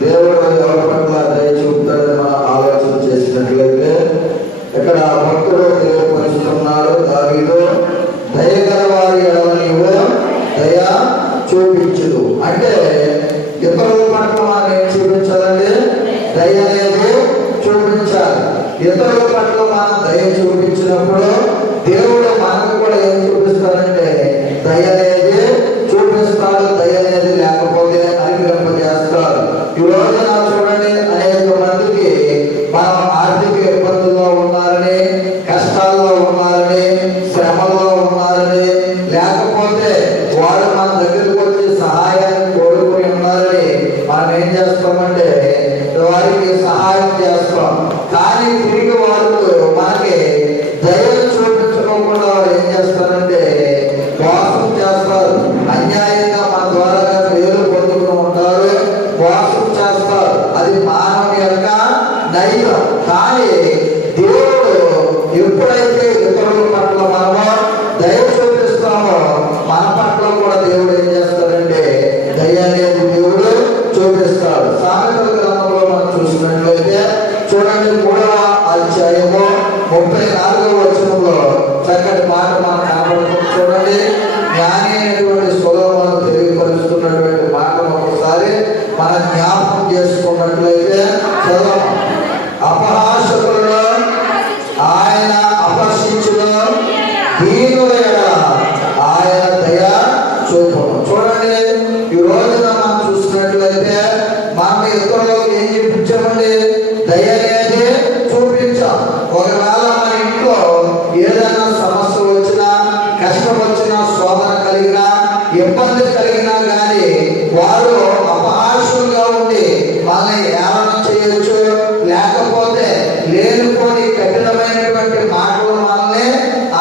దేవుడు ఎవరి పట్ల దయ చూపుతాడని మనం ఆలోచన చేసినట్లయితే ఇక్కడ భక్తుడు తెలియపరుస్తున్నాడు దావీదు, దయగల వారి ఎడల నీవు దయ చూపించదు. అంటే ఇతరుల పట్ల మనం ఏం చూపించాలండి? దయ అనేది చూపించాలి. ఇతరుల పట్ల మనం దయ చూపించినప్పుడు దేవుడు మనకు కూడా ఏం చూపిస్తాడంటే దయ అనేది చూపిస్తాడు. దయ అనేది లేకపోతే అనుగ్రహింపజేస్తాడు. ఈ రోజున చూడండి, అనేక మందికి మనం ఆర్థిక ఇబ్బందుల్లో ఉన్నారని, కష్టాల్లో ఉన్నారని, శ్రమల్లో ఉన్నారని, లేకపోతే వాడు మన దగ్గరకు వచ్చి సహాయాన్ని కోరుకుని ఉన్నారని మనం ఏం చేస్తామంటే వారికి సహాయం చేస్తాం. కానీ తిరిగి వాళ్ళు మనకి దయను చూపించుకోకుండా వారు ఏం చేస్తారంటే మోసం చేస్తారు. అన్యాయంగా మన ద్వారా పేరు పొందుతూ ఉంటారు, మోసం చేస్తారు. అది మానవుని యొక్క నైజం. కానీ దేవుడు ఎప్పుడైతే ఇతరుల పట్ల మనము దయ చూపిస్తామో మన పట్ల కూడా దేవుడు ఏం చేస్తాడంటే దయ అనేది దేవుడు చూపిస్తాడు. సామెతల గ్రంథంలో మనం చూసినట్లయితే చూడండి, 3వ అధ్యాయము 34వ వచనంలో చక్కటి మాట మనం కనబడుతుంది. చూడండి, జ్ఞాని అయినటువంటి సొలొమోను తెలియపరుస్తున్నటువంటి మాటను ఒకసారి మనం జ్ఞాపకం చేసుకున్నట్లయితే చదవం. అపహాసకులను ఆయన అపహసించును, దీనుల ఎడల ఆయన దయ చూపును. చూడండి, ఈ రోజున మనం చూసినట్లయితే మనం ఇతరులకు ఏం చూపించామండి? దయ అనేది చూపించాం. ఒకవేళ మన ఇంట్లో ఏదైనా సమస్య వచ్చినా, కష్టం వచ్చినా, శోధన కలిగినా, ఇబ్బంది కలిగినా కానీ వారు అపహాస్యంగా ఉండి మనల్ని ఏమన చేయొచ్చు, లేకపోతే లేనిపోని కఠినమైనటువంటి మాటలు మనల్ని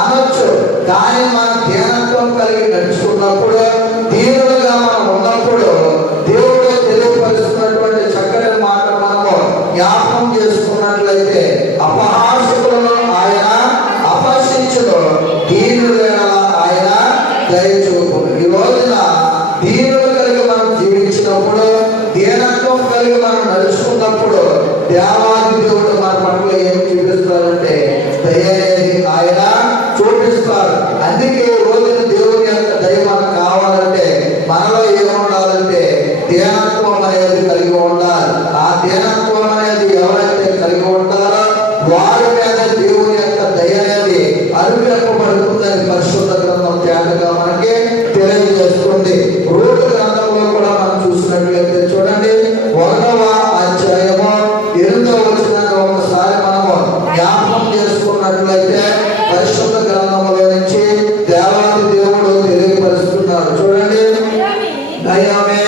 అనొచ్చు. కానీ మనం ధ్యానత్వం కలిగి నడుచుకున్నప్పుడు, దీనులుగా మనం ఉన్నప్పుడు దేవుడు తెలియపరుస్తున్నటువంటి చక్కటి మాట మనము జ్ఞాపకం చేసుకున్నట్లయితే అపహాసకులను ఆయన అపహసించును, దీనులను ఆయన దయ చూపును. ఈ రోజున దీనులు కలిగి మనం జీవించినప్పుడు, దీనత్వం కలిగి మనం నడుచుకున్నప్పుడు దేవాది దేవుడు మన పట్ల ఏం చూపిస్తారంటే దయ అనేది ఆయన చూపిస్తారు. అందుకే ఈ రోజున దేవుని యొక్క దయ మనకు కావాలంటే మనలో ఏముండాలంటే దీనత్వం అనేది కలిగి ఉండాలి. ఆ దీనత్వం అనేది ఎవరైతే కలిగి ఉంటారో వారి మీద దేవుని యొక్క దయ అనేది అనుగ్రహింపబడుతుందని పరిశుద్ధ గ్రంథం తేటగా మనకి తెలియజేస్తుంది. రూతు గ్రంథంలో కూడా మనం చూసినట్లయితే చూడండి, 1వ అధ్యాయము 8వ వచనాన్ని ఒకసారి మనము జ్ఞాపకం చేసుకున్నట్లయితే పరిశుద్ధ గ్రంథంలో నుంచి దేవాది దేవుడు తెలియపరుస్తున్నాడు. చూడండి, నయోమి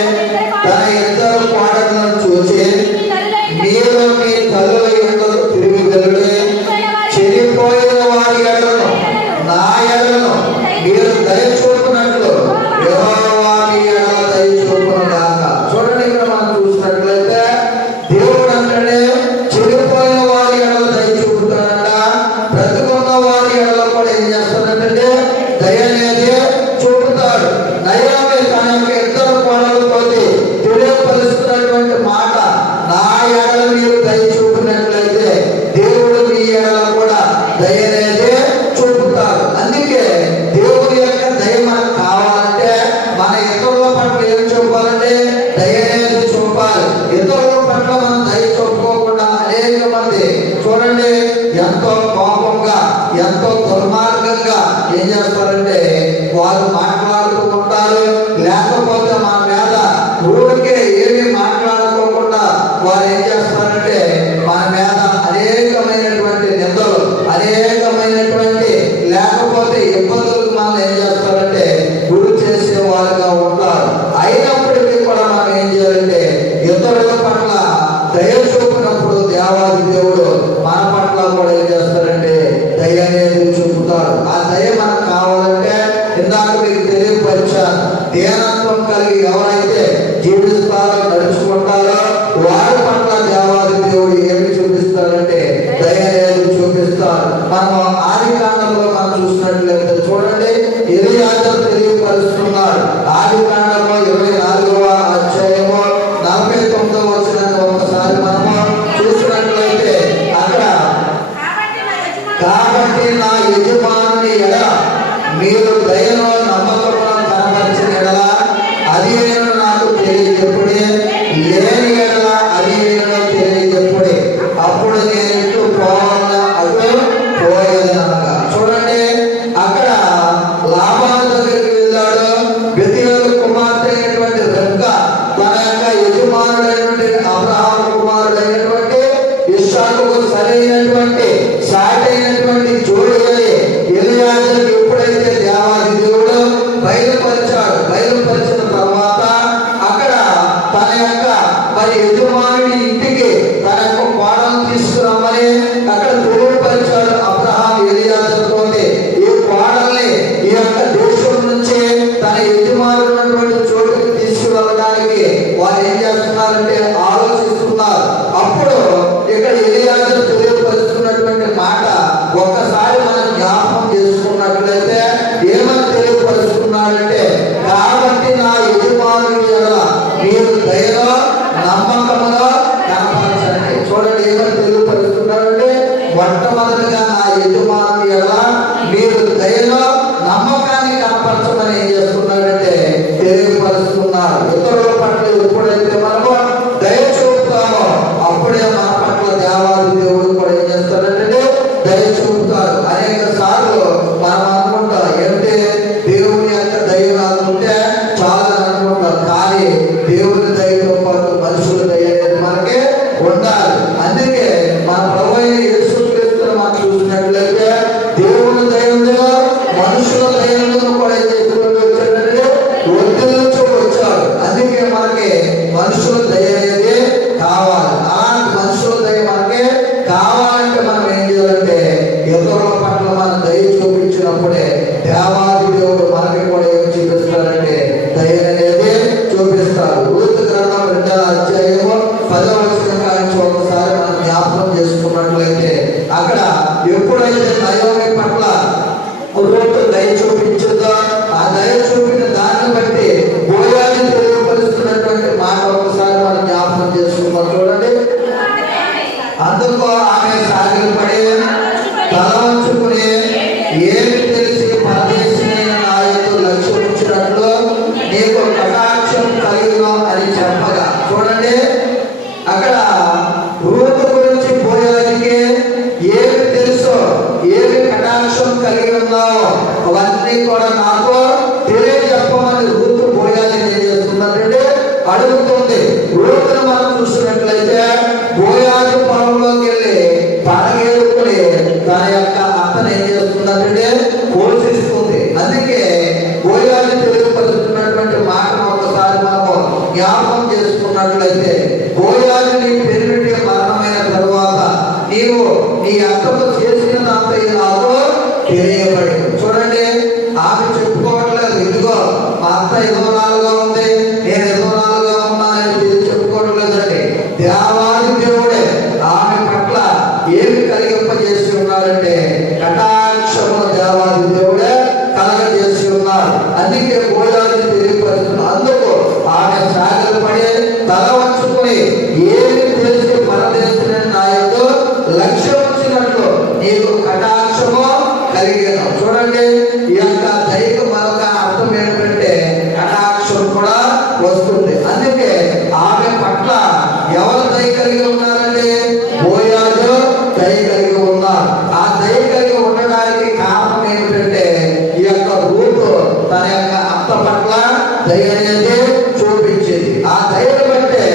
తన ఇద్దరు కోడళ్లను చూసి, మీరు మీ తల్లుల యందు తిరిగి వెళ్ళి చెడిపోయిన వారి ఎడలను నా ఎడలను మీరు దయ చూపునట్లు యెహోవా మీ ఎడల దయ చూపును గాక. చూడండి, ఇక్కడ మనం చూసినట్లయితే దేవుడు అంటే చెడిపోయిన వారి ఎడల దయ చూపుతాడంట, బ్రతుకున్న వారి ఎడల కూడా ఏం చేస్తాడంటే దయ అనేది చూపుతాడు. నయోమి తన యొక్క ఇద్దరు కోడలతోటి తెలియపరుస్తున్నటువంటి మాట, నా ఎడల మీరు దయ చూపినట్లయితే దేవుడు మీ ఎడల కూడా దయ అనేది చూపుతాడు. అందుకే దేవుడి యొక్క దయ మనకు కావాలంటే మన ఇతరుల పట్ల ఏం చూపాలంటే దయ అనేది చూపాలి. ఇతరుల పట్ల మనం దయ చూపుకోకుండా అనేక మంది చూడండి ఎంతో కోపంగా, ఎంతో దుర్మార్గంగా ఏం చేస్తారంటే వారు మాట్లాడుతూ ఉంటారు. లేకపోతే మన మీద ఊరికే ఏమీ మాట్లాడుకోకుండా వారు ఏం చేస్తారంటే మన మీద అనేకమైనటువంటి నిందలు, అనేకమైనటువంటి లేకపోతే ఇబ్బందులకు మనం ఏం చేస్తారంటే గురి చేసే వారుగా ఉంటారు. అయినప్పటికీ కూడా మనం ఏం చేయాలంటే ఇతరుల పట్ల దయ చూపినప్పుడు దేవాది దేవుడు మన పట్ల కూడా ఏం చేస్తారంటే దయ అనేది చూపుతాడు. ఆ దయ మనకు కావాలంటే ఇందాక మీకు తెలియపరిచాను, దీనత్వం కలిగి ఎవరైతే జీవిస్తారో, నడుచుకుంటారో వారి పట్ల దేవాది దేవుడు ఏమి చూపిస్తారంటే దయ అనేది చూపిస్తారు. మనం ఆదికాండంలో మనం చూసినట్లయితే చూడండి, ఎలియాజరు తెలియపరుస్తున్నాడు. ఆదికాండంలో 24వ అధ్యాయము 49వ వచనం యజమానున్నటువంటి చోటుకి తీసుకువెళ్ళడానికి వారు ఏం చేస్తున్నారంటే ఆలోచిస్తున్నారు. అప్పుడు ఇక్కడ ఎలియాజరు తెలియపరుస్తున్నటువంటి మాట ఒక్కసారి మనం జ్ఞాపకం చేసుకున్నట్లయితే ఏమని తెలియపరుస్తున్నాడంటే, కాబట్టి నా యజమానుని ఎడల మీరు దయలో నమ్మకములో కనపరచండి. చూడండి ఏమని తెలియపరుస్తున్నాడంటే, మొట్టమొదటిగా నా యజమానుని ఎడల మీరు దయలో నమ్మకాన్ని కనపరచమని ఏం చేస్తున్నాడంటే తెలియపరుస్తున్నారు. ఇతరుల పట్ల ఎప్పుడైతే మనము దయ చూపుతామో అప్పుడే మన పట్ల దేవాది దేవుడు కూడా ఏం చేస్తాడంటే దయ చూపుతారు. అనేక సార్లు మనం అనుకుంటాం ఏంటంటే దేవుని యొక్క దయ అనుకుంటే చాలా అనుకుంటాం, కానీ దేవుని దయతో పాటు మనుషుల దయ అనేది మనకి ఉండాలి. అందుకే మన ప్రభు అయిన యేసుక్రీస్తును మనం చూసినట్లయితే దేవుని దయ ఉందిగా మనుషుల దయను కూడా ఏం చేసుకుంటూ వచ్చాడంటే ఒత్తిడితో వచ్చాడు. అందుకే మనకి మనుషుల దయ అనేది కావాలి. అలాంటి మనుషుల దయ మనకి కావాలంటే మనం ఏం చేయాలంటే ఇతరుల పట్ల మనం దయ చూపించినప్పుడే దేవాది దేవుడు మనకి కూడా ఏం చూపిస్తారంటే దయ అనేది చూపిస్తారు. రూతు గ్రంథం 2వ అధ్యాయము 10వ వచనం నుంచి ఒకసారి మనం జ్ఞాపకం చేసుకున్నట్లయితే అక్కడ ఎప్పుడైతే నయోమి పట్ల రూతు దయ చూపించిందో ఆ దయ చూపిన దాన్ని బట్టి బోయాజు తెలియపరుస్తున్నటువంటి మాట ఒకసారి మనం జ్ఞాపకం చేసుకున్నాం. చూడండి, అందుకో ఆమె సాగిలపడి తల వంచుకుని ఏమి తెలిసి పరదేశమైన నా యందు లక్ష్యం ఉంచినట్లు నీకు కటాక్షం కలిగిన అని చెప్పగా. చూడండి, అక్కడ రూతు గురించి బోయాజుకి ఏమి తెలుసో ఏమి కటాక్షం కలిగి ఉన్నావో అవన్నీ కూడా నాకు తెలియజెప్పమని రూతు బోయాజు ఏం చేస్తున్నట్టు అడుగుతుంది. రూతును మనం చూసినట్లయితే బోయాజు పొలంలోకి వెళ్ళి పడగేరుకుని తన యొక్క అత్తను ఏం చేస్తున్నట్టే పోషిస్తుంది. అందుకే బోయాజు తెలియపరుస్తున్నటువంటి మాటను ఒకసారి మనము జ్ఞాపకం చేసుకున్నట్లయితే బోయాజు నీ పెరిమిటి మరణమైన తరువాత నీవు నీ అత్తతో చేసినదంతా నాకు తెలియబడింది. చూడండి, ఆమె చెప్పుకోవట్లేదు ఇదిగో మా అత్త ఎదురాలుగా ఉంది, నేను ఎదురాలుగా ఉన్నానని చెప్పుకోవట్లేదండి. దేవాది దేవుడే ఆమె పట్ల ఏమి కలిగింపజేసి ఉన్నారంటే కటాక్షము దేవాది దేవుడే కలగజేసి ఉన్నారు. అందుకే బోయాజు తెలియపరుస్తున్నారు. అందుకు ఆమె సాగలు పడి తల వంచుకుని ఏమి తెలిసి పరదేశమైన నా యందు లక్ష్యం ఉంచినట్లు నీకు కటాక్షము కలిగాను. చూడండి, ఈ యొక్క దైవ మరొక అర్థం ఏంటంటే కటాక్షం కూడా వస్తుంది. అందుకే ఆమె పట్ల ఎవరు దయ కలిగి ఉన్నారంటే బోయాజు దయ కలిగి ఉన్నారు. ఆ దయ కలిగి ఉండడానికి కారణం ఏమిటంటే ఈ యొక్క రూతు తన యొక్క అత్త పట్ల దయ అనేది చూపించేది. ఆ దయను బట్టే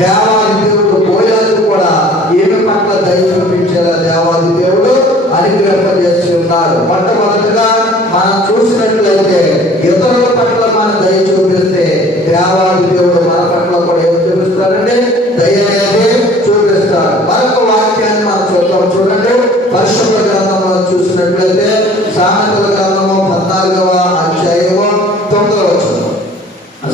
దేవాది దేవుడు బోయాజు కూడా ఏమి పట్ల దయ చూపించేలా దేవాది దేవుడు అనుగ్రహింపజేసి ఉన్నారు. మొట్టమొదటిగా మనం చూసినట్లయితే ఇతరుల పట్ల మనం దయ చూపిస్తే దేవాది దేవుడు మన పట్ల కూడా ఏం చూపిస్తారంటే దయ అనేది చూపిస్తారు. మరొక వాక్యాన్ని మనం చూద్దాం. చూడండి, పరిశుద్ధ గ్రంథంలో చూసినట్లయితే సామెతల గ్రంథము 14వ అధ్యాయము 9వ వచనం.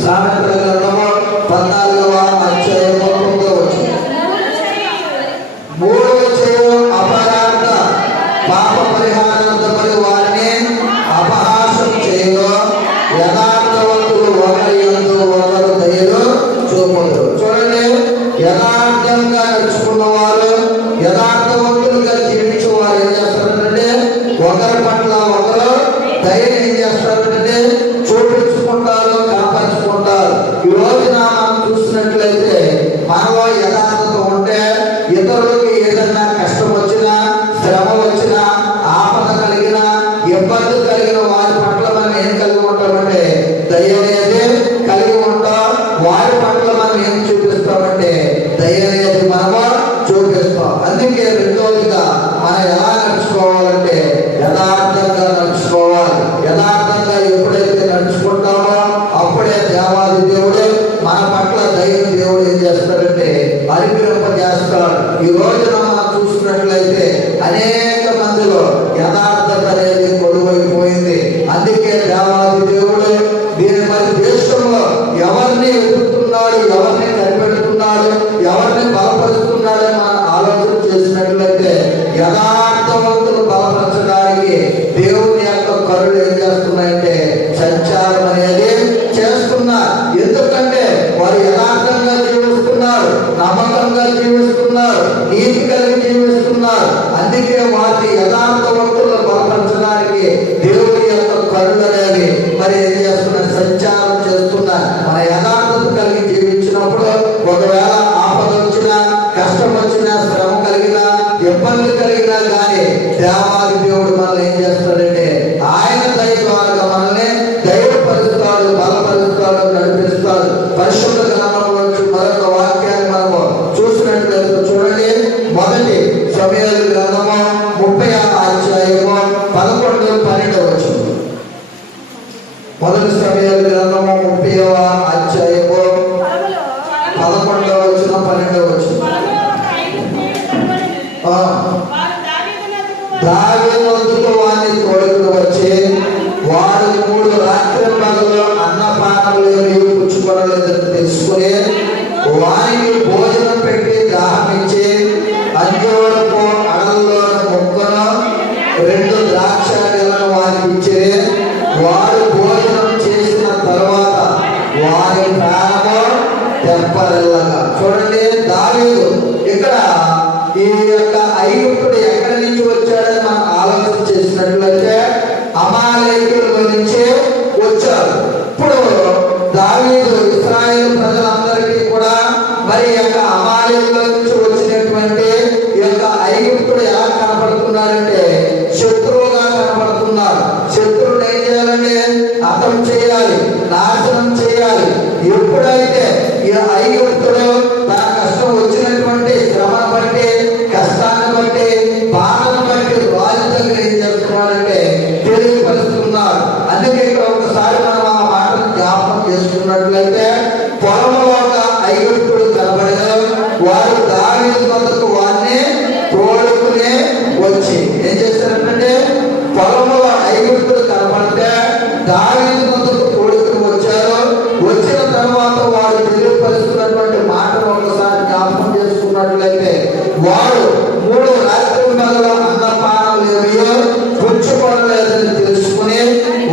సామెతల గ్రంథము 14వ అధ్యాయము 9వ వచనం. మూడవ చేయు అపరాధ పాప పరిహారార్థమని వారిని అపహాసం చేయు, యథార్థవంతులు ఒకరి యందు ఒకరు దయను చూపుతారు. చూడండి, యథార్థంగా నడుచుకున్న వారు యథార్థవంతులుగా జీవించే వారు ఏం చేస్తారంటే ఒకరి పట్ల ఒకరు దయని ఏం చేస్తారంటే చూపించుకుంటారు, కనపరుచుకుంటారు. ఈ రోజున మనం చూసిన జీవిస్తున్నారు. అందుకే వారిని యథార్థవంతులను బలపరచడానికి దేవుని యొక్క కరుణ అనేవి మరి ఏం చేస్తున్నారు, సంచారం చేస్తున్నారు. మన యథార్థత కలిగి జీవించినప్పుడు ఒకవేళ ఆపద వచ్చినా, కష్టం వచ్చినా, శ్రమ కలిగినా, ఇబ్బంది కలిగినా కానీ దేవాది దేవుడు మనల్ని ఏం చేస్తాడంటే ఆయన దయ ద్వారా మనల్ని ధైర్యపరుస్తాడు, బలపరుస్తాడు, నడిపిస్తాడు. పరిశుద్ధ గ్రంథంలో మరొక వాక్యాన్ని మనము చూసినట్లయితే చూడండి. మొదటి సమూయేలు గ్రంథము 30వ అధ్యాయము 11, 12 వచనం. మొదటి సమూయేలు గ్రంథము 30వ అధ్యాయము 11వ వచనం, 12వ వచనం. దావీదు వద్దకు వారిని తోడుకు వచ్చి, వారు 3 రాత్రింబగళ్ళు అన్నపానములు ఏమీ పుచ్చుకొనలేదని తెలుసుకుని వారికి భోజనం పెట్టి దాహమించి అంజూరపు అడల్లో మొక్కను 2 ద్రాక్ష గెలను వారికి ఇచ్చి, వారు భోజనం చేసిన తర్వాత వారి ప్రాణము తెప్పరిల్లగా. చూడండి, దావీదు ఇక్కడ ఈ యొక్క ఐగుప్తుడు ఎక్కడి నుంచి వచ్చాడని మనం ఆలోచన చేసినట్లయితే అమాలేకుల నుంచి వచ్చాడు. ఇప్పుడు దావీదు ఇశ్రాయేలు ప్రజలందరికీ కూడా మరి యొక్క అమాలేకుల నుంచి వచ్చినటువంటి ఈ యొక్క ఐగుప్తుడు ఎలా కనపడుతున్నాడంటే శత్రువుగా కనపడుతున్నాడు. శత్రువుని ఏం చేయాలంటే హతం చేయాలి, నాశనం చేయాలి. ఎప్పుడైతే ఈ ఐగుప్తుడు తన కష్టం వచ్చినటువంటి శ్రమను బట్టి, కష్టాన్ని బట్టి, బాధను బట్టి రాజు దగ్గర ఏం చేస్తున్నాడంటే తెలియపరుస్తున్నాడు. అందుకే ఇక్కడ ఒకసారి మనం ఆ మాటను జ్ఞాపకం చేసుకున్నట్లయితే పొలంలో ఒక ఐగుప్తుడు కనబడగా వారు దావీదు వద్దకు వారిని తోడుకునే వచ్చి ఏం చేశారంటే పొలంలో ఐగుప్తుడు కనబడితే దావీదు వద్దకు తోడుకుని వచ్చారు. వచ్చిన తర్వాత వారు తెలియపరుస్తున్నటువంటి మాటను ఒకసారి జ్ఞాపకం చేసుకున్నట్లయితే వారు 3 రాత్రింబగళ్ళు అన్నపానములు ఏమీ పుచ్చుకొనలేదని తెలుసుకుని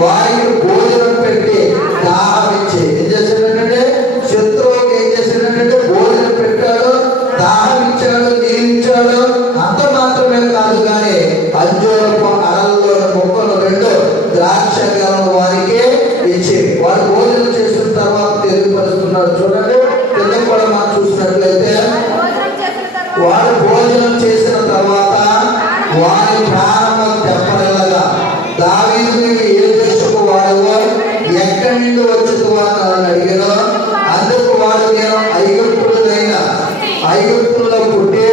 వారికి భోజనం పెట్టి దాహమిచ్చి ఏం చేశాడంటే శత్రువుకి ఏం చేశాడంటే భోజనం పెట్టాడు, దాహమిచ్చాడు, నీరించాడు. అంత మాత్రమే కాదు కానీ అంజూరపు అడల్లో మొక్కలు 2 ద్రాక్ష గెలను వారికి ఇచ్చి వారు భోజనం చేసిన తర్వాత తెలియపరుస్తున్నాడు. చూడండి, కింద కూడా మనం చూసినట్లయితే వారు భోజనం చేసిన తర్వాత వారి ప్రాణము తెప్పరిల్లగా. దావీదు ఏ దేశపు వాడవో, ఎక్కడి నుండి వచ్చిన వారిని అడిగారు. అందుకు వాడు నేను ఐగుప్తుల్లో పుట్టి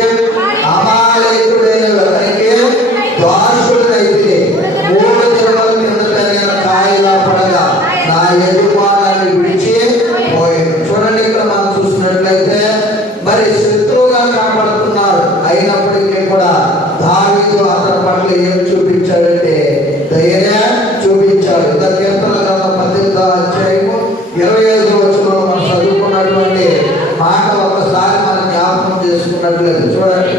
అమాలేకుడైన వెతనికి దాసుడైతే 3 దినముల కిందట నేను కాయలా పడగా నా యజమానాన్ని విడిచి పోయాను. చూడండి, ఇక్కడ మనం చూసినట్లయితే మరి శత్రువుగా కనబడుతున్నారు. అయినప్పటికీ కూడా దావీదు అతని పట్ల ఏం చూపించాడంటే ధైర్యం చూపించాడు. కీర్తనల గ్రంథం 18వ అధ్యాయము 25వ వచనంలో మనం చదువుకున్నటువంటి మాట ఒకసారి మనం జ్ఞాపకం చేసుకున్నట్లయితే చూడండి.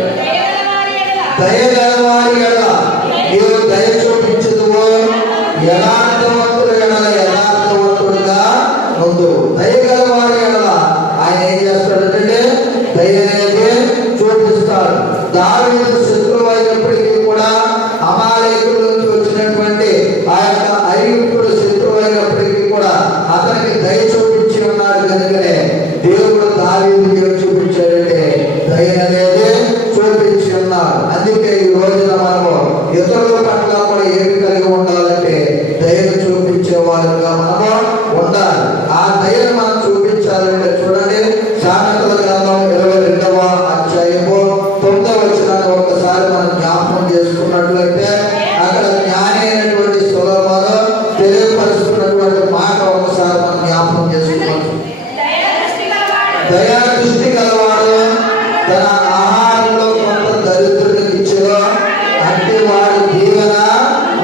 దయగల వారి ఎడల నీవు దయ చూపించదువో, యథార్థవంతుల ఎడల యథార్థవంతుడుగా నుండు. దయగల వారి ఎడల ఆయన ఏం చేస్తాడంటే దయ అనేది చూపిస్తాడు. దావీదు శత్రువు అయినప్పటికీ కూడా అమాలేకుల నుంచి వచ్చినటువంటి ఆ యొక్క ఐగుప్తుడు శత్రువు అయినప్పటికీ కూడా అతనికి దయ చూపించి ఉన్నాడు. కనుకనే దేవుడు దావీదుకి ఏం చూపించాడంటే దయ అనేది చూపించి ఉన్నాడు. అందుకే ఈ రోజున మనము ఇతరుల పట్ల కూడా ఏమి కలిగి ఉండాలంటే దయను చూపించే వారుగా మనము ఉండాలి. ఆ దయను మనం చూపించాలంటే చూడండి, సామెతల గ్రంథం 22వ అధ్యాయము 9వ వచనాన్ని ఒకసారి మనం జ్ఞాపకం చేసుకున్నట్లయితే అక్కడ జ్ఞాని అయినటువంటి సొలొమోను తెలియపరుస్తున్నటువంటి మాట ఒకసారి మనం జ్ఞాపకం చేసుకున్నాం. దయా దృష్టి గలవాడు తన ఆహారంలో కొంత దరిద్రుడికి ఇచ్చేదో అంటే వాడు దీవెన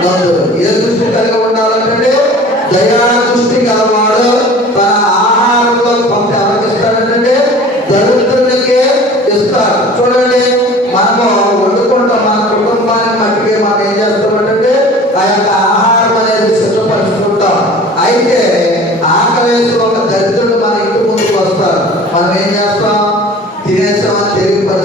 నందుడు. ఏ దృష్టి కలిగి ఉండాలంటే దయా దృష్టి గలవాడు తన ఆహారంలో కొంత ఎవరికిస్తాడంటే దరిద్రుడికే ఇస్తాడు. చూడండి, మనము వండుకుంటాం, మన కుటుంబాన్ని మట్టికి మనం ఏం చేస్తామంటే ఆ యొక్క ఆహారం అనేది సిద్ధపరుచుకుంటాం. అయితే ఆకలేసి ఒక దరిద్రుడు మన ఇంటి ముందుకు వస్తాడు. మనం ఏం చేస్తాం? తినేసామని తెలియపరుస్తాం.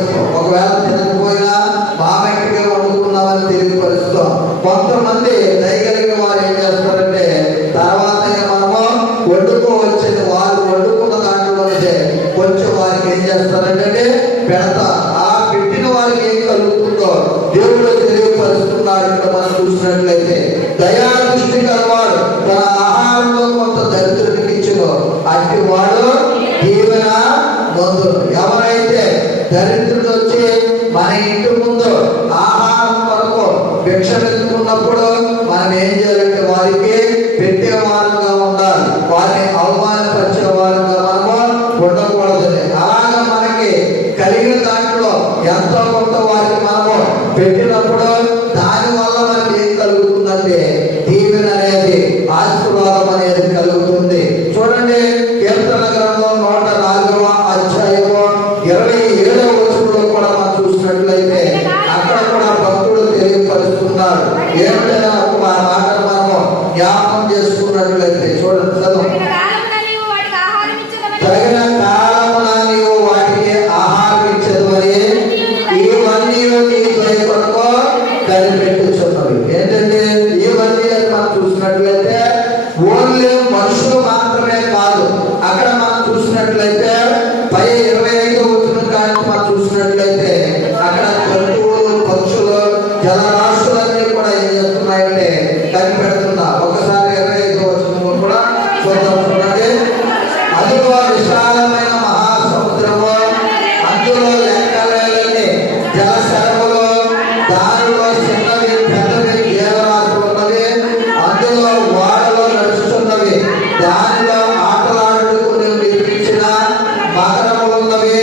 వండుకోవచ్చని వారు వండుకున్న దాంట్లోనే కొంచెం వారికి ఏం చేస్తారంటే పెడతా. ఆ పెట్టిన వారికి ఏం కలుగుతుందో దేవుడు తెలియపరుస్తున్నాడు. ఇక్కడ మనం చూసినట్లయితే దయా దృష్టి కలవాడు తన ఆహారంలో కొంత దరిద్రుడికి ఇచ్చును, అట్టి వాడు దీవెన నొందును. ఎవరైతే దరిద్రుడు వచ్చి మన ఇంటి ముందు ఆహారం కొరకు భిక్ష వెతుకున్నప్పుడు మనం ఏం చేయాలంటే వారికి పెట్టే వారంగా ఉండాలి, వారిని అవమానపరిచే వారంగా మనము ఉండకూడదని. అలాగా మనకి కలిగిన దాంట్లో ఎంతో కొంత వారికి మనము పెట్టినప్పుడు దాని వల్ల మనకి ఏం కలుగుతుందంటే దీవెన అనేది, ఆశీర్వాదం అనేది కలుగుతుంది. చూడండి, కీర్తన గ్రంథం 104వ అధ్యాయము 27వ వచనంలో కూడా మనం చూసినట్లయితే అక్కడ కూడా భక్తుడు తెలియపరుస్తున్నాడు. ఏమిటైనా ఒక మాటను మనము జ్ఞాపకం చేసుకున్నట్లయితే చూడండి, చదువు. తగిన కాలమున నీవు వాటికి ఆహారం ఇచ్చదువని ఇవన్నీ నీ దయ కొరకు కనిపెట్టుచున్నవి. ఏంటంటే ఇవన్నీ అని మనం చూసినట్లయితే ఓన్లీ మనుషులు మాత్రమే కాదు. అక్కడ మనం చూసినట్లయితే పై 25వ వచనం కానీ మనం చూసినట్లయితే అక్కడ జంతువులు, పక్షులు, జలరాశులన్నీ కూడా ఏం చేస్తున్నాయంటే కనిపెడుతున్నా. ఒకసారి 25వ వచనంలో కూడా చూద్దాం. చూడండి, అదిగో విశాలమైన మహాసముద్రము, అందులో లెక్కలేని జలశరములు, దానిలో చిన్నవి పెద్దవి జీవరాశులు ఉన్నవి, అందులో ఓడలు నడుస్తున్నవి, దానిలో ఆటలాడుటకు నిర్మించిన మకరములు ఉన్నవి.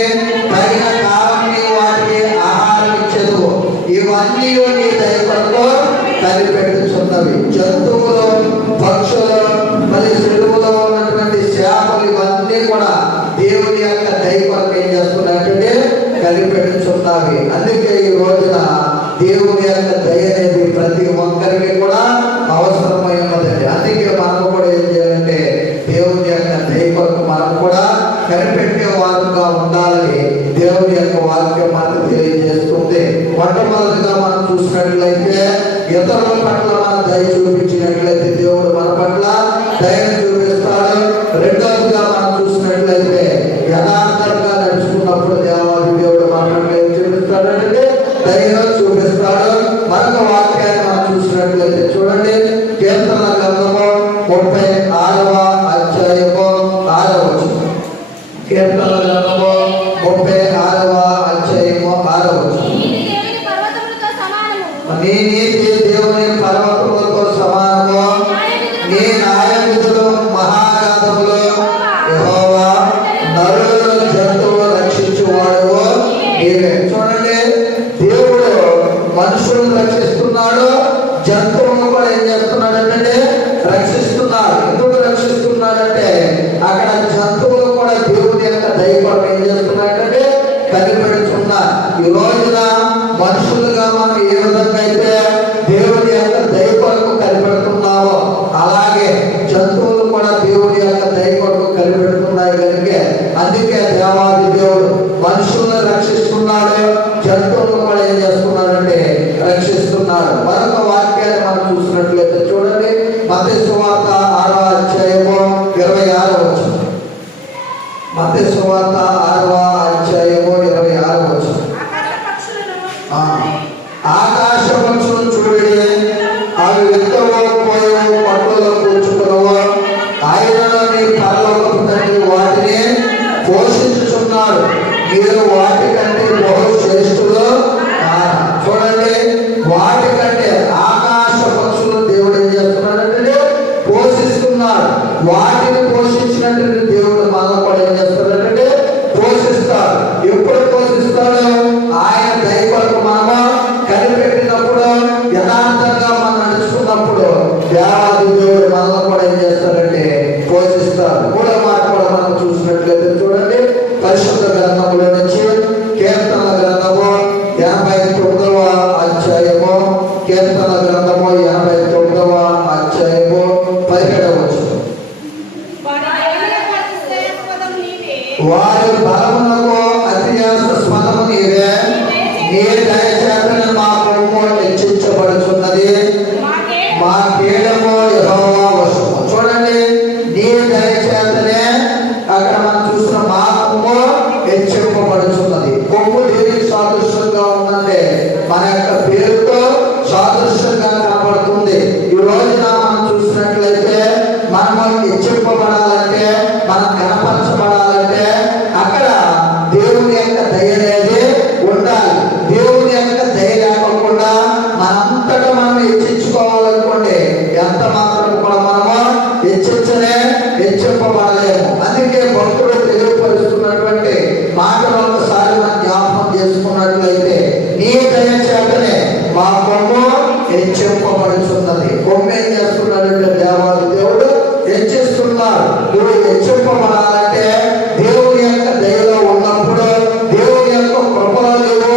తగిన కాలం నీ వాటికి ఆహారం ఇచ్చెదవు, ఇవన్నీ నీ దయ కొరకు కనిపెట్టుచున్నవి. జంతువులు, పక్షులు, మరి చెరువులో ఉన్నటువంటి చేపలు ఇవన్నీ కూడా దేవుని యొక్క దయ కొరకు ఏం చేస్తున్నాయంటే కనిపెట్టుచున్నవి. అందుకే ఈ రోజున దేవుని యొక్క దయ అనేది ప్రతి ఒక్కరికి కూడా అవసరమై ఉన్నదండి. అందుకే మనం కూడా ఏం చేయాలంటే దేవుని యొక్క దయ కొరకు మనం కూడా కనిపెట్టే వారుగా ఉండాలని దేవుని యొక్క వాక్యం మనకు తెలియజేస్తుంది. మొట్టమొదటిగా మనం చూసినట్లయితే ఇతరుల పట్ల మనం దయ చూపించినట్లయితే దేవుడు మన పట్ల దయను చూపిస్తాడు. రెండవదిగా మనం చూసినట్లయితే యథార్థంగా నడుచుకున్నప్పుడు దేవాది దేవుడు మన పట్ల ఏం చూపిస్తాడంటే దయను చూపిస్తాడు. మరొక వాక్యాన్ని మనం చూసినట్లయితే చూడండి, కీర్తన గ్రంథము 36వ అధ్యాయము 6వ వచనం. కీర్తన గ్రంథము 36వ అధ్యాయము 6వ వచనం. నీ నీతి దేవుని పర్వతములతో సమానము, నీ న్యాయ విధులు మహాగాధములు. యెహోవా, నరులను జంతువులు రక్షించువాడు నీవే. చూడండి, దేవుడు మనుషులను రక్షిస్తున్నాడు, జంతువులను కూడా ఏం చేస్తున్నాడంటే రక్షిస్తున్నాడు. ఎందుకు రక్షిస్తున్నాడంటే అక్కడ జంతువులు కూడా దేవుడి యొక్క దయ కొరకు ఏం చేస్తున్నాడంటే కనిపెడుతున్నారు. ఈ రోజున మనుషులుగా మనం ఏ విధంగా అయితే దేవుడి యొక్క దయ కొరకు కనిపెడుతున్నామో అలాగే జంతువులు కూడా దేవుడి యొక్క దయ కొరకు కనిపెడుతున్నాయి కనుక అందుకే దేవాది దేవుడు మనుషులను రక్షిస్తున్నాడు, జంతువులు కూడా ఏం చేస్తున్నాడంటే రక్షిస్తున్నాడు. మరొక వాక్యాన్ని మనం చూసినట్లయితే చూడండి, మత్తయి సువార్త 6వ అధ్యాయము 26వ వచనం. మత్తయి సువార్త 6వ అధ్యాయము 26వ వచనం. ఆకాశ పక్షులను చూడండి, అవి విత్తవో పోయవో పట్టులో కూర్చుకునవో, ఆయనలో నీ పరలోకపు తండ్రి వాటిని పోషించుచున్నాడు, మీరు వాటికంటే బహు శ్రేష్ఠులు కారా. చూడండి, వాటికంటే ఆకాశ పక్షులను దేవుడు ఏం చేస్తున్నాడంటే పోషిస్తున్నాడు. వాటిని పోషించినటువంటి దేవుడు మనం కూడా ఏం చేస్తాడంటే పోషిస్తాడు. ఎప్పుడు పోషిస్తాడు? ఆయన దయ కొరకు మనము కనిపెట్టినప్పుడు, యథార్థంగా మనం నడుచుకున్నప్పుడు దేవాది దేవుడు మనల్ని కూడా ఏం చేస్తాడంటే పోషిస్తాడు. మూడో మాట కూడా మనం చూసినట్లయితే చూడండి, పరిశుద్ధ గ్రంథంలో నుంచి కీర్తన గ్రంథము 89వ అధ్యాయము, కీర్తన గ్రంథము 89వ అధ్యాయము 17వ వచనం. వారి బలమునకు అతియాస స్మరము నీవే, నీ దయచేతను మా కొమ్ము హెచ్చించబడుచున్నది, మా కీడము యెహోవా వశము. చూడండి, నీ దయచేత అక్కడ మనం చూసిన మా కొమ్ము హెచ్చింపబడుతున్నది. కొమ్ము దేనికి సాదృశ్యంగా ఉందంటే మన యొక్క పేరుతో సాదృశ్యంగా కనబడుతుంది. ఈ రోజున మనం చూసినట్లయితే మనం హెచ్చింపబడాలంటే, మనం కనపరచబడాలంటే అక్కడ దేవుని యొక్క దయ అనేది ఉండాలి. దేవుని యొక్క దయ లేకుండా మనంతటా మనం హెచ్చించుకోవాలనుకోండి, ఎంత మాత్రం కూడా మనము హెచ్చింపబడలేము. అందుకే భక్తుడు తెలియపరుస్తున్నటువంటి మాటలు ఒకసారి మనం జ్ఞాపకం చేసుకున్నట్లయితే, నీ దయ చేతనే మా కొమ్ము హెచ్చింపబడుతున్నది. కొమ్ము ఏం చేస్తున్నాడంటే దేవాది దేవుడు హెచ్చిస్తున్నాడు. నువ్వు హెచ్చింపబడాలంటే దేవుని యొక్క దయలో ఉన్నప్పుడు, దేవుని యొక్క కృపలో నీవు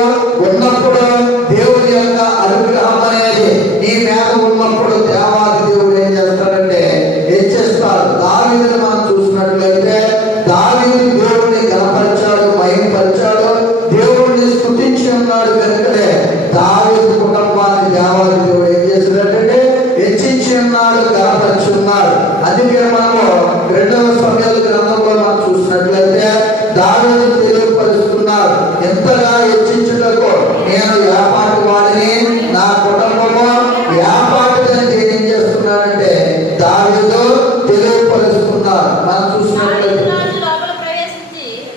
ఉన్నప్పుడు, దేవుని యొక్క అనుగ్రహం అనేది నీ మీద ఉన్నప్పుడు దేవాది దేవుడు ఏం చేస్తాడంటే హెచ్చిస్తాడు. దావీదుని మనం చూసినట్లయితే దావీదు దేవుడిని గణపరిచాడు, మహిమపరిచాడు, దేవుడిని స్తుతించి ఉన్నాడు. కనుకనే దావీదు కుటుంబాన్ని దేవాది దేవుడు ఏం చేసినట్టే హెచ్చించి ఉన్నాడు, గణపరిచి ఉన్నాడు. అందుకే మనము 2వ సమూయేలు గ్రంథంలో మనం చూసినట్లయితే దావీదు తెలియపరుస్తున్నాడు, ఎంతగా హెచ్చించుటకు నేను యాపాటి వాడిని, నా కుటుంబము యాపాటిదని ఏం చేస్తున్నాడంటే దావీదు తెలియపరుస్తున్నాడు. మనం చూసినట్లయితే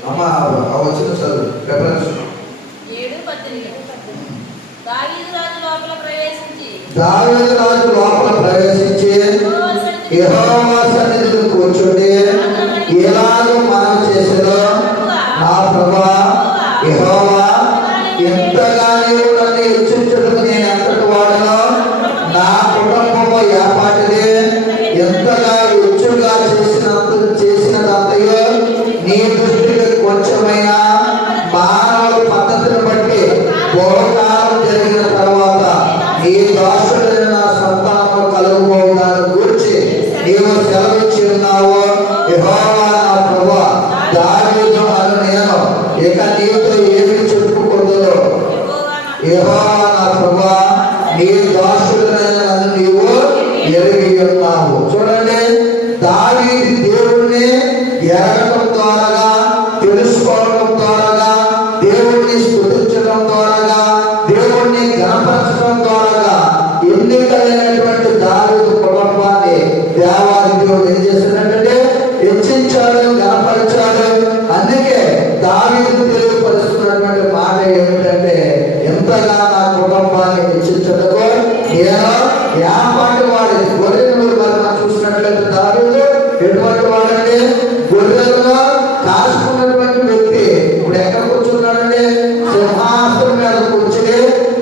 అమ్మా వచ్చిన చదువు రెఫరెన్స్. దావీదు రాజు లోపల ప్రవేశించి యెహోవా సన్నిధిలో కూర్చుండి ఎలాగో మనం చేసేదో, నా ప్రభువా యెహోవా, ఎంతగా నీవు నన్ను హెచ్చించుటకు నేను ఎంతటి వాడనో, నా కుటుంబము యాపాటిది, ఎంతగా హెచ్చుగా చేసినదంతయో నీ దృష్టికి కొంచెమైనా మానవుల పద్ధతిని బట్టి బహుకాలం జరిగిన తర్వాత నీ దాసుడైన నా సంతానము కలుగుబోవుదాన్ని గూర్చి నీవు సెలవిచ్చి ఉన్నావు. యెహోవా నా ప్రభువా, దావీదు అను నేను ఇక నీతో ఏమి చెప్పుకుందును? యెహోవా నా ప్రభువా, నీ దాసుడైన నన్ను నీవు ఎరిగి ఉన్నావు. చూడండి, దావీదు దేవుడిని ఎరగడం ద్వారా, తెలుసుకోవడం ద్వారా, దేవుడిని స్తుతించడం ద్వారా, దేవుడిని గణపరచడం ద్వారా ఎన్నికైనటువంటి దావీదు కుటుంబాన్ని దేవాది దేవుడు ఏం చేసినట్టే హెచ్చించాడు, గణపరిచాడు. అందుకే దావీదు తెలియపరుస్తున్నటువంటి మాట ఏమిటంటే, ఎంతగా నా కుటుంబాన్ని హెచ్చించటకు నేను యాపాటి వాడి. గొర్రెలను మనం చూసినట్లయితే దావీదు ఎటువంటి వాడండి? గొర్రెలను కాసుకున్నటువంటి వ్యక్తి. ఇప్పుడు ఎక్కడ కూర్చున్నాడంటే సింహాసనం మీద కూర్చుని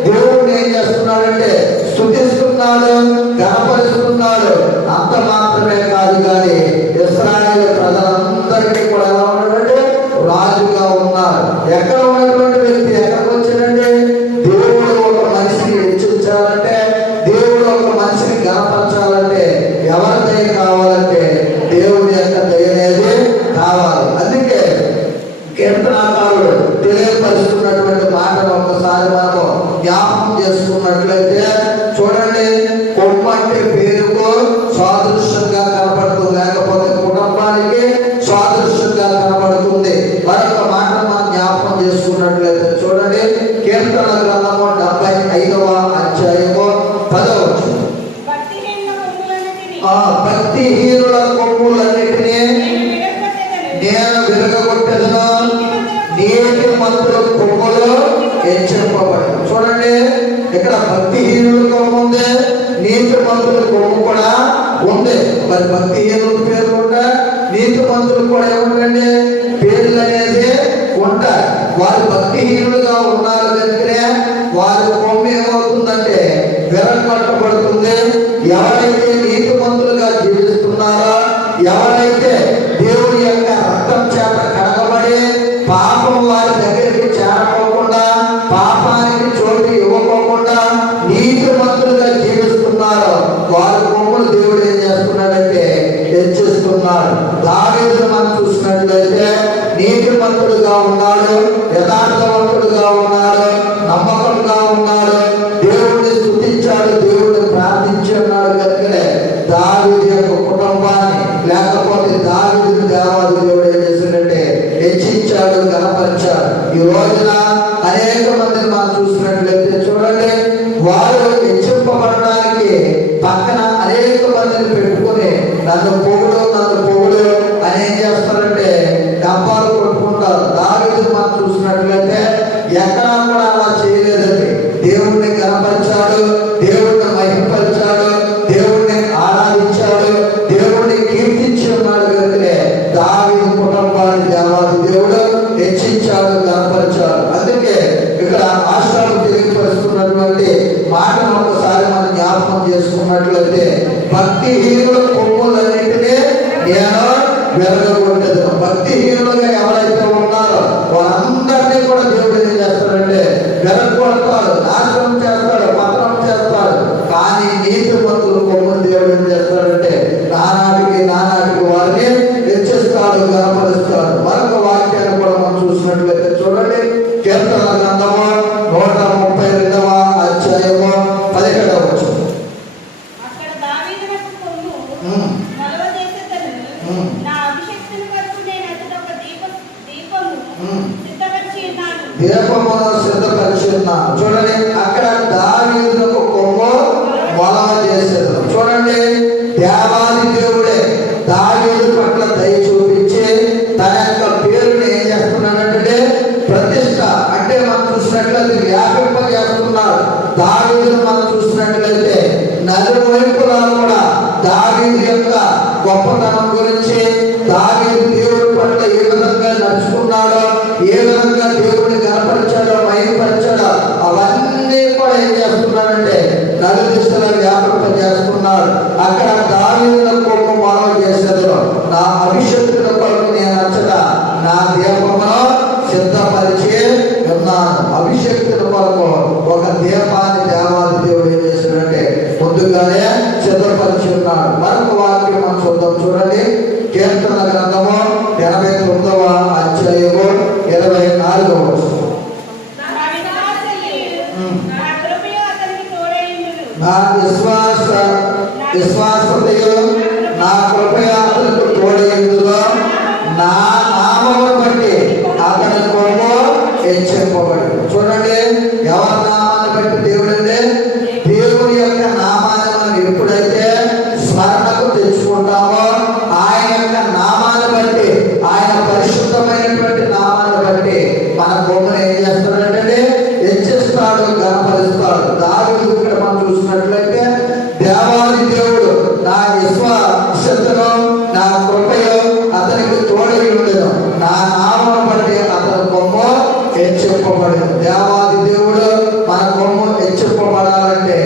దేవుడిని ఏం చేస్తున్నాడంటే స్తుతిస్తున్నాడు, గణపరుస్తున్నాడు. అంత మాత్రమే కాదు కానీ ఇశ్రాయేలు ప్రజలందరికీ కూడా ఎలా ఉన్నాడంటే రాజుగా ఉన్నారు. ఎక్కడ ఉన్నటువంటి వ్యక్తి ఎక్కడికి వచ్చాడంటే, దేవుడు ఒక మనిషిని హెచ్చించాలంటే, దేవుడు ఒక మనిషిని గణపరచాలంటే ఎవరి దయ కావాలంటే దేవుడి యొక్క దయ అనేది కావాలి. అందుకే కీర్తనాకారుడు తెలియపరుస్తున్నటువంటి మాటను ఒక్కసారి మనము జ్ఞాపకం చేసుకున్నట్లయితే చూడండి, కొమ్ము అంటే పేరుకు సాదృశ్యంగా కనబడుతుంది, లేకపోతే కుటుంబానికి సాదృశ్యంగా కనబడుతుంది. మరొక మాట మనం జ్ఞాపకం చేసుకున్నట్లయితే చూడండి, కీర్తన గ్రంథము 75వ అధ్యాయము 10వ వచనం. భక్తిహీనుల కొమ్ములన్నిటినీ నేను విరగొట్టెదను, నీతి మంతుల కొమ్ములు హెచ్చింపబడి. చూడండి, ఇక్కడ భక్తిహీనుల కొమ్ము ఉంది, నీతి మంతుల కొమ్ము కూడా ఉంది. మరి భక్తిహీనుల పేరు ఉంటా, నీతి మంతులు కూడా ఏముంటండి పేర్లు అనేది ఉంటాయి. వారు భక్తిహీనులుగా ఉన్నారు కనుకనే వారి కొమ్ము ఏమవుతుందంటే విరగొట్టబడుతుంది. ఎవరైతే నీతి మంతులుగా జీవిస్తున్నారో, ఎవరైతే దేవుడి యొక్క రక్తం చేత కడగబడి పాపం వారి దగ్గరికి చేరకోకుండా, పాపానికి చోటు ఇవ్వకోకుండా నీతి మంతులుగా జీవిస్తున్నారో వారి కొమ్ములు దేవుడు ఏం చేస్తున్నాడంటే హెచ్చిస్తున్నాడు. దావీదును మనం చూసినట్లయితే నీతిమంతుడుగా ఉన్నాడు, యథార్థవంతుడుగా ఉన్నాడు, నమ్మకంగా ఉన్నాడు, దేవుడిని స్తుతించాడు, దేవుడిని ప్రార్థించి ఉన్నాడు. కనుకనే దావీదు యొక్క కుటుంబాన్ని లేకపోతే వెలగొట్టేదను. భక్తిహీనులుగా ఎవరైతే ఉన్నారో వారందరినీ కూడా దేవుడు ఏం చేస్తాడంటే వెలగొడతాడు, నాశనం చేస్తాడు, పతనం చేస్తాడు. కానీ నీతిమంతుల కొమ్మును దేవుడు ఏం చేస్తాడంటే నానాటికి వారిని హెచ్చిస్తాడు, గణపరుస్తాడు. మరొక వాక్యాన్ని కూడా మనం చూసినట్లయితే చూడండి, కీర్తనల గ్రంథము 132వ అధ్యాయము 17వ వచనం. దీపమును సిద్ధపరిచి ఉన్నాను. చూడండి, అక్కడ దావీదునకు కొమ్ము మొలవ చేసేది. చూడండి, దేవాది దేవుడే దావీదు పట్ల దయ చూపించి తన యొక్క పేరుని ఏం చేస్తున్నాడంటే ప్రతిష్ట అంటే మనం చూసినట్లయితే వ్యాపింపజేస్తున్నాడు. దావీదును మనం చూసినట్లయితే నలువైపులా కూడా దావీదు యొక్క గొప్పతనం గురించి, దావీదు దేవుడి పట్ల ఏ విధంగా నడుచుకున్నాడో, ఏ విధంగా దేవుడిని కనపరిచాడో, మహిమపరిచాడో అవన్నీ కూడా ఏం చేస్తున్నాడంటే నలుదిశలో వ్యాపింపజేస్తున్నాడు. అక్కడ దావీదు కొమ్ము మొలవ చేసేది. నా అభిషేకుల కొరకు నేను నచ్చట నా దీపమును సిద్ధపరిచి ఉన్నాను. అభిషేకుల కొరకు ఒక దీపాన్ని దేవాది దేవుడు ఏం చేశాడంటే ముందుగానే సిద్ధపరిచి ఉన్నాడు. మరొక వాక్యం మనం చూద్దాం. చూడండి, కీర్తన గ్రంథము 89వ అధ్యాయము 24వ వచనం. నా విశ్వాసతయు నా కృపయు అతనికి తోడైందులో నా నామమును బట్టి అతని కొమ్ము హెచ్చింపబడి. చూడండి, ఎవరి నామాన్ని బట్టి దేవుడంటే దేవుని యొక్క నామాన్ని మనం ఎప్పుడైతే స్మరణకు తెచ్చుకుంటామో, ఆయన యొక్క నామాన్ని బట్టి, ఆయన పరిశుద్ధమైనటువంటి నామాన్ని బట్టి మన కొమ్మును ఏం చేస్తాడంటే హెచ్చిస్తాడు, గణపరుస్తాడు. దావీదు ఇక్కడ మనం చూసినట్లయితే దేవాది దేవుడు నా విశ్వాసతను నా కృపయు అతనికి తోడై ఉండెను, నా నామమును బట్టి అతని కొమ్ము హెచ్చింపబడెను. దేవాది దేవుడు మన కొమ్ము హెచ్చింపబడాలంటే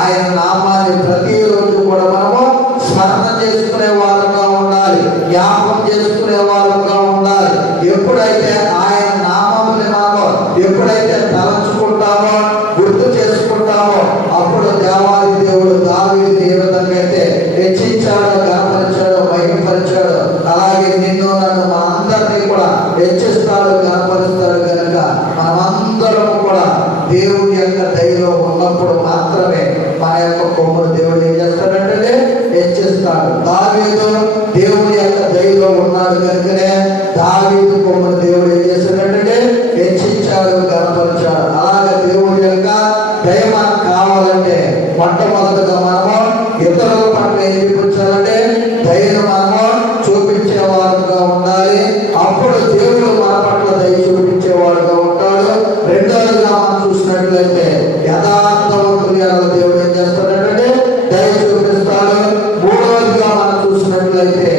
ఆయన నామాన్ని ప్రతిరోజు కూడా మనము స్మరణ చేసుకునే వారుగా ఉండాలి, జ్ఞాపకం చేసుకునే వారుగా ఉండాలి. ఎప్పుడైతే ఆయన నామముని మనము ఎప్పుడైతే తలంచుకుంటామో, గుర్తు చేసుకుంటామో, అప్పుడు దేవాది దేవుడు దావీదుని ఏ విధంగా అయితే హెచ్చించాడో, గణపరిచాడో, మహిమపరిచాడో, అలాగే నిన్ను నన్ను మనందరినీ కూడా హెచ్చిస్తాడు, గణపరుస్తాడు. కనుక మనమందరం కూడా దేవుని యొక్క దయలో ఉన్నప్పుడు మాత్రమే మన యొక్క కొమ్మును దేవుడు ఏం చేస్తాడంటే హెచ్చిస్తాడు. దావీదు దేవుని యొక్క దయలో ఉన్నాడు కనుకనే దావీదు కొమ్మును దేవుడు ఏం చేస్తాడంటే హెచ్చించాడు, గణపరిచాడు. అలాగే దేవుడి యొక్క దయ మనకు కావాలంటే మొట్టమొదటిగా మనము ఇతరుల పట్ల ఏం చూపించాలంటే దయను మనము చూపించేవాడుగా ఉండాలి. అప్పుడు దేవుడు మన పట్ల దయ చూపించేవాడుగా ఉంటాడు. రెండోదిగా మనం చూసినట్లయితే యథార్థవంతుల దేవుడు ఏం చేస్తాడంటే దయ చూపిస్తాడు. మూడవదిగా మనం చూసినట్లయితే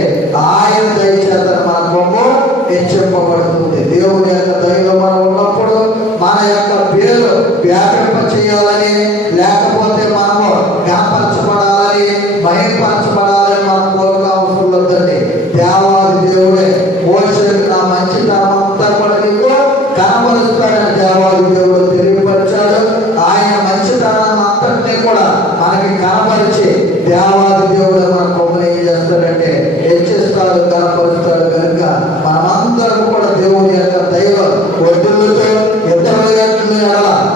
ఆయన దయ చేత మన కొమ్ము హెచ్చింపబడుతుంది. దేవుని యొక్క దయలో మనం ఉన్నప్పుడు మన యొక్క పేరు వ్యాపింప చేయాలని, లేకపోతే మనము జ్ఞాపరచబడాలని, మహిమపరచబడాలని మనం కోరుగా అవసరం లేదండి. దేవాది దేవుడే మోషేకు నా మంచితనం అంతా కూడా నీకు కనపరుస్తాడని దేవాది దేవుడు తెలియపరిచాడు. ఆయన మంచితనాన్ని అంతటినీ కూడా మనకి కనపరిచి దేవాది దేవుడు మన కొమ్ముని ఏం చేస్తాడంటే హెచ్చిస్తాడు, కనపరుస్తాడు. కనుక మనమందరం కూడా దేవుని యొక్క దైవ ఒడ్డులతో ఇతరుల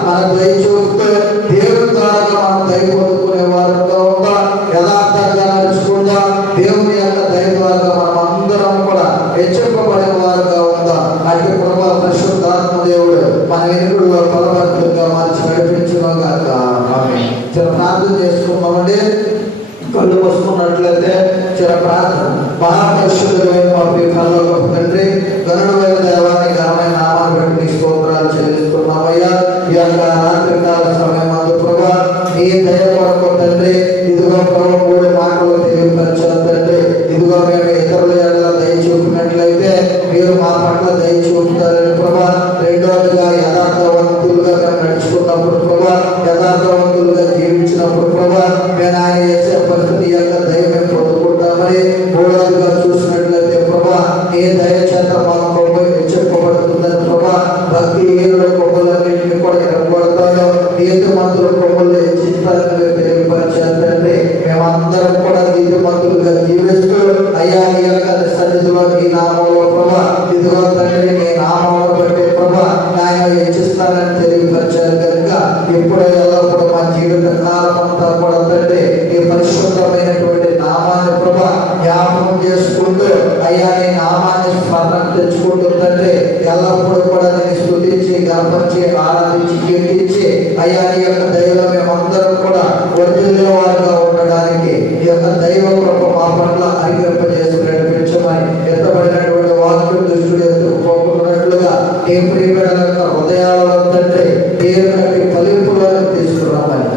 మన దయ చూపుతూ దేవుని ద్వారా మనం దయ పొందుకునే వారితో ఉందా, యథార్థంగా నడుచుకుందా, దేవుని యొక్క దయ ద్వారా మనం అందరం కూడా హెచ్చింపబడే వారుగా ఉందా. అటు ప్రభా పరిశుద్ధాత్మ దేవుడు మన ఎన్నికల్లో ఫలవంతంగా మార్చి నడిపించును గాక. చిన్న ప్రార్థన చేసుకున్నామండి. కళ్ళు వస్తున్నట్లయితే చిన్న ప్రార్థన. మహాపరిశుద్ధమైన మా పరలోకపు తండ్రి, గరుడమైన దేవాన్ని ఘనమైన నామాన్ని బట్టి నీ స్తోత్రాలు చెల్లిస్తున్నామయ్యా. ఈ యొక్క రాత్రికాల సమయం అందు ప్రభా నీ దయ కొరకు తండ్రి, ఇదిగో ప్రభు 3 మాటలు తెలియపరిచారు తండ్రి. ఇదిగో మేము ఇతరుల ఎడల దయ చూపినట్లయితే మీరు మా పట్ల దయ చూపుతారని ప్రభా. రెండవదిగా యథార్థవంతులుగా మేము నడుచుకున్నప్పుడు ప్రభా, యథార్థవంతులుగా జీవించినప్పుడు ప్రభా మేము ఆయన చేసే పరిస్థితి యొక్క దయ మేము పొందుకుంటామని. మూడవదిగా చూసినట్లయితే ప్రభా నామంలో ప్రభా ఇదిగో తండ్రి నీ నామంలో బట్టి ప్రభా ఆయన హెచ్చిస్తానని తెలియపరిచారు కనుక ఇప్పుడు ఎల్లప్పుడూ మా జీవిత కాలం అంతా కూడా తండ్రి ఈ పరిశుద్ధమైనటువంటి నామాన్ని ప్రభా జ్ఞాపకం చేసుకుంటూ అయ్యా నీ నామాన్ని స్మరణ తెచ్చుకుంటూ తండ్రి ఎల్లప్పుడూ కూడా నేను స్తుతించి గర్పించి ఆరాధించి కీర్తించి అయ్యా నీ యొక్క దైవం మేమందరం కూడా వర్ధిల్లే వారిగా ఉండడానికి ఈ యొక్క దైవ కృప మా పట్ల అనుగ్రహింపజేసి నడిపించమని ఎత్తబడినటువంటి వాక్యం దృష్టిలో ఎత్తుకుపోకున్నట్లుగా ఏ ప్రియమైన హృదయాలలో తండ్రి పేరు కట్టి ఫలింపులను తీసుకురామని